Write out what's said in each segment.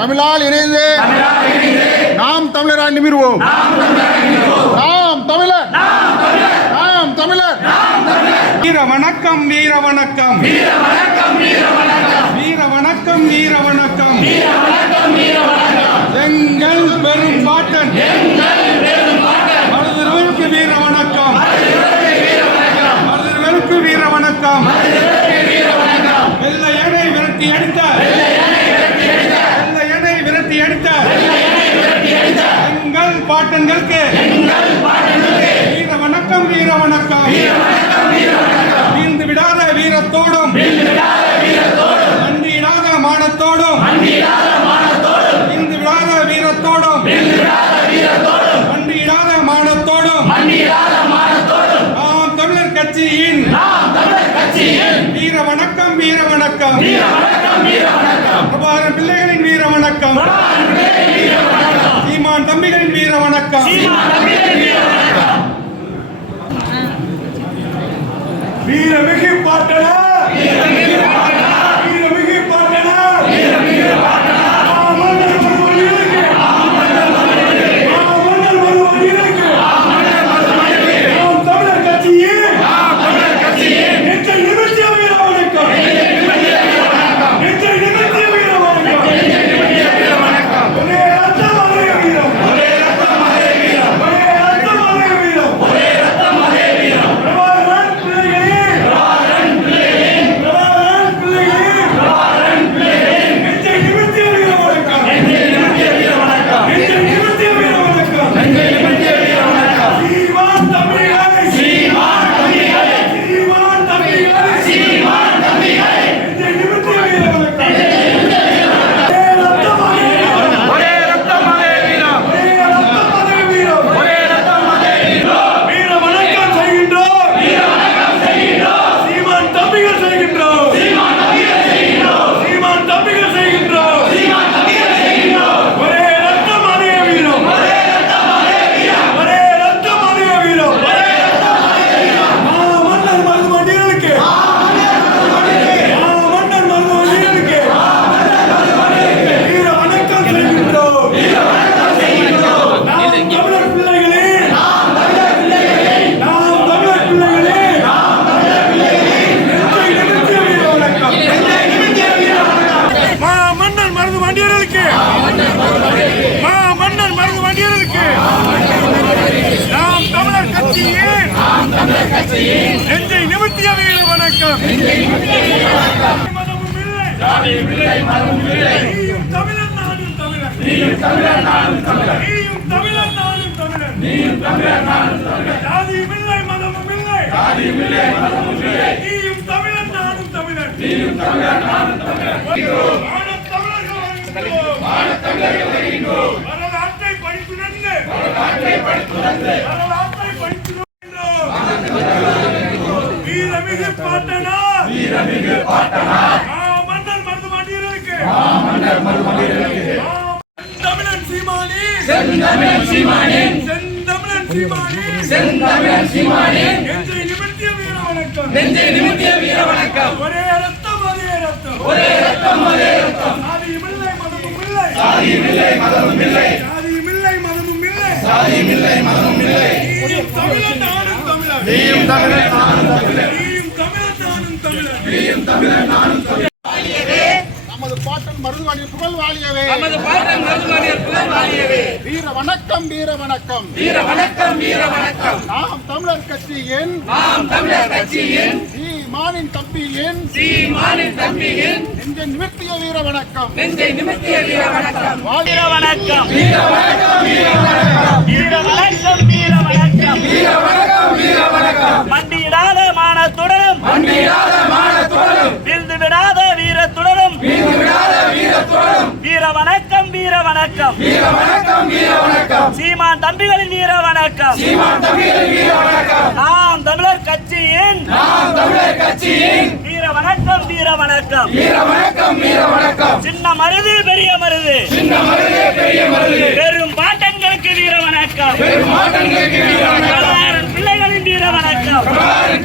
தமிழால் இணைந்து நாம் தமிழராய் நிமிர்வோம் நாம் தமிழர். நாம் தமிழர். வீர வணக்கம் வீர வணக்கம். வீர வணக்கம் வீர வணக்கம். வீர வணக்கம் எங்கள் பெரும் பாட்டன் மருதுருக்கு வீர வணக்கம் மருதுருக்கு வீர வணக்கம் வெள்ளை எடை விரட்டி அடித்த வெள்ளை எடை விரட்டி அடித்த எங்கள் பாட்டன்களுக்கு வீர வணக்கம் வீர வணக்கம் வீழ்ந்து விடாத வீரத்தோடும் நன்றியிடாத மானத்தோடும் வீழ்ந்து விடாத வீரத்தோடும் நன்றியிடாத மானத்தோடும் நாம் தமிழர் கட்சியின் வீர வணக்கம் வீர வணக்கம் பிரபாகரன் பிள்ளைகளின் வீர வணக்கம் சீமான் தம்பிகளின் வீர வணக்கம் வீரமிகு பாட்டனா வீரமிகு பாட்டனா மாமன்னர் மறுவழியிற்கு மாமன்னர் மறுவழியிற்கு நாம் தமிழர் கட்சியே நெஞ்சை நிமிர்த்திய வீர வணக்கம் நெஞ்சை நிமிர்த்திய வீர வணக்கம் ஒரே ரத்தம் அதே வீரம் ஒரே ரத்தம் அதே வீரம் பிரபாகரன் பிள்ளைகளே பிரபாகரன் பிள்ளைகளே நெஞ்சை நிமிர்த்திய வீர வணக்கம் நெஞ்சை நிமிர்த்திய வீர வணக்கம் சீமான் தம்பிகளை சீமான் தம்பிகளை நெஞ்சை நிமிர்த்திய வீர வணக்கம் ஒரே ரத்தம் அதே வீரம் ஒரே ரத்தம் அதே வீரம் வீர வணக்கம் செய்கின்றோம் சீமான் தம்பிகள் செய்கின்றோம் சீமான் தம்பிகள் செய்கின்றோம் ஒரே ரத்தம் அதே வீரம் ஒரே ரத்தம் அதே வீரம் மாமன்னர் மருது மண்டியலுக்கு மாமன்னர் மருது மண்டியலுக்கு வீர வணக்கம் செய்கின்றோம் நாம் தமிழர் பிள்ளைகளே நாம் தமிழர் பிள்ளைகளே நெஞ்சை நிமிர்த்திய வீர வணக்கம் மாமன்னர் மருது மண்டியலுக்கு மாமன்னர் மருது மண்டியலுக்கு நாம் தமிழர் கட்சியின் நெஞ்சை நிமிர்த்திய வீர வணக்கம். மதமும் இல்லை. நீயும் தமிழன் நானும் தமிழன். நீயும் தமிழன் நானும் தமிழன். நீயும் தமிழன் நானும் தமிழன். நீயும் தமிழன் நானும் தமிழன். ஜாதியும் இல்லை மதமும் இல்லை. ஜாதியும் இல்லை மதமும் இல்லை. நீயும் தமிழன் நானும் தமிழன். நீயும் தமிழன் நானும் தமிழன். வானத் தமிழர்கள் வானத் தமிழர்கள் வருகின்றோம் வரலாற்றை படித்துணர்ந்து வரலாற்றை படித்துணர்ந்து வரலாற்றை படித்துணர்ந்து வீரமிகு பாட்டனா வீரமிகு பாட்டனா மன்னர் மருது மாட்டீர்களுக்கு மன்னர் மருது மாட்டீர்களுக்கு தமிழன் சீமானி செந்தமிழன் சீமானி செந்தமிழன் சீமானி நெஞ்சை நிமிர்த்திய வீர வணக்கம். நெஞ்சை நிமிர்த்திய வீர வணக்கம். ஒரே ரத்தம் ஒரே ரத்தம். ஒரே ரத்தம் ஒரே ரத்தம். சாதியும் இல்லை மதமும் இல்லை. சாதியும் இல்லை மதமும் இல்லை. சாதியும் இல்லை மதமும் இல்லை. சாதியும் இல்லை மதமும் இல்லை. நீயும் தமிழன் நானும் தமிழன். நீயும் தமிழன் நானும் தமிழன். நீயும் தமிழன் நானும் தமிழன். நமது பாட்டன் மருதுவாணியின் புகழ் வாழியவே நமது பாட்டன் மருதுவாணியர் புகழ் வாழியவே வீர வணக்கம் வீர வணக்கம். வீர வணக்கம் வீர வணக்கம். நாம் தமிழர் கட்சியின் நாம் தமிழர் கட்சியின் சீமானின் தம்பியின் சீமானின் தம்பியின் நெஞ்ச நிமிர்த்திய வீர வணக்கம். நெஞ்சை நிமித்திய வீர வணக்கம். வீர வணக்கம். வீர வணக்கம் வீர வணக்கம். வீர வணக்கம் வீர வணக்கம். வீர வணக்கம் வீர வணக்கம். மண்டியிடாத மானத்துடனும் மண்டியிடாத மானத்துடனும் வீழ்ந்து விடாத வீரத்துடனும் வீழ்ந்து விடாத வீரத்துடனும் வீர வணக்கம் வீர வணக்கம் வீர வணக்கம் சீமான் தம்பிகளின் வீர வணக்கம் சீமான் தம்பிகளின் வீர வணக்கம் நாம் தமிழர் கட்சியின் நாம் தமிழர் கட்சியின் வீர வணக்கம் வீர வணக்கம் வீர வணக்கம் வீர வணக்கம் சின்ன மருது பெரிய மருது. சின்ன மருது பெரிய மருது. பெரும் பாட்டன்களுக்கு வீர வணக்கம் பெரும் பாட்டன்களுக்கு வீர வணக்கம் பிள்ளைகளின் வீர வணக்கம்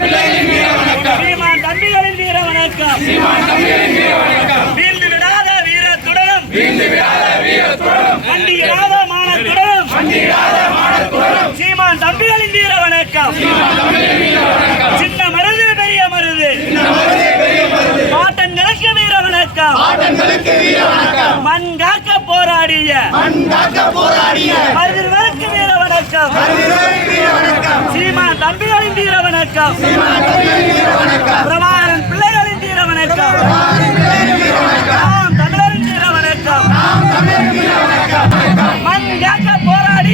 பிள்ளைகளின் வீர வணக்கம் சீமான் தம்பிகளின் வீர வணக்கம் சீமான் தம்பிகளின் வீர வணக்கம் வீழ்ந்து விடாத வீரத்துடனும் வீழ்ந்து விடாத சீமான் தம்பிகளின் வீர வணக்கம். சின்ன மருது பெரிய மருது. பாட்டன் நிலக்கு வீர வணக்கம். மண் காக்க போராடிய. மருதிற்கு வீர வணக்கம். சீமான் தம்பிகளின் வீர வணக்கம். பிரபாகரன்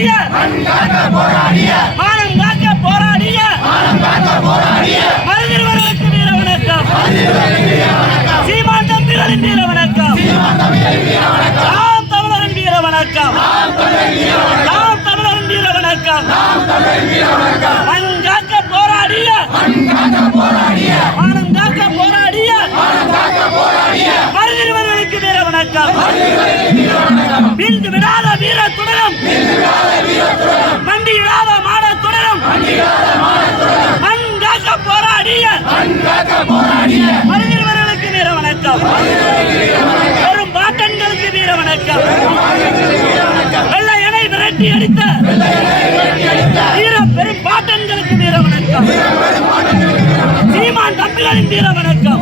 போராடிய. மானம் காக்க போராடிய. மருதிருவர்களுக்கு வீர வணக்கம். சீமான் தம்பிகளின் வீர வணக்கம். நாம் தமிழரின் வீர வணக்கம். நாம் தமிழரின் வீர வணக்கம். மண் காக்க போராடிய. மானம் காக்க போராடிய. மருதிருவர்களுக்கு வீர வணக்கம். விந்து விடாத வீர துடரும் மண்டியிடாத மாட துடரும். மண் போராடிய மருதிருவர்களுக்கு வீர வணக்கம் வரும் பாட்டன்களுக்கு வீர வணக்கம் வெள்ள வெள்ளையனை விரட்டி அடித்த வீர பெரும் பாட்டன்களுக்கு வீர வணக்கம் சீமான் தம்பிகளின் வீர வணக்கம்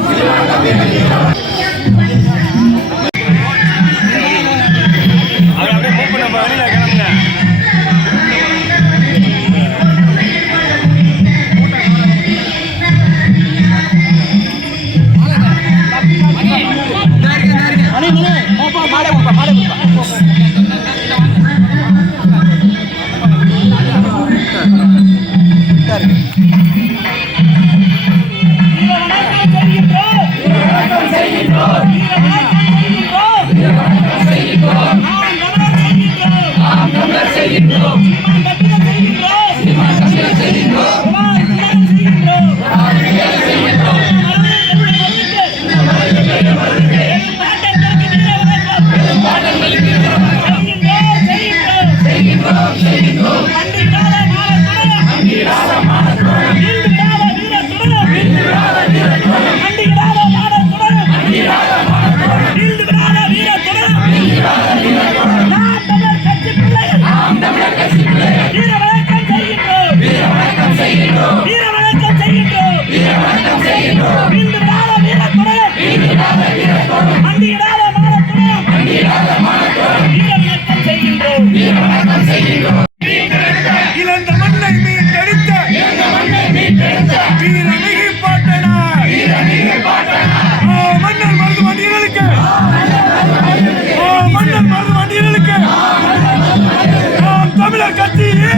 தமிழர் கட்சியே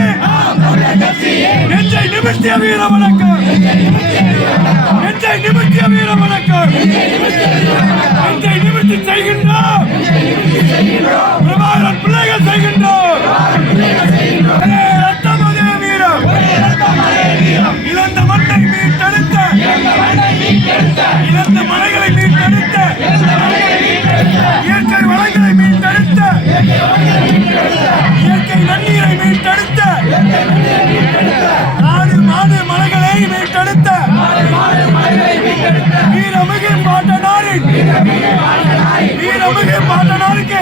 நெஞ்சை நிமித்திய வீர வணக்கம். நெஞ்சை நிமித்திய வீர வணக்கம். நெஞ்சை நிமித்தி செய்கின்றோம். பிரபாகரன் பிள்ளைகள் செய்கின்றோம். வீரமிகு பாட்டனாரின் வீரமிகு பாட்டனாருக்கு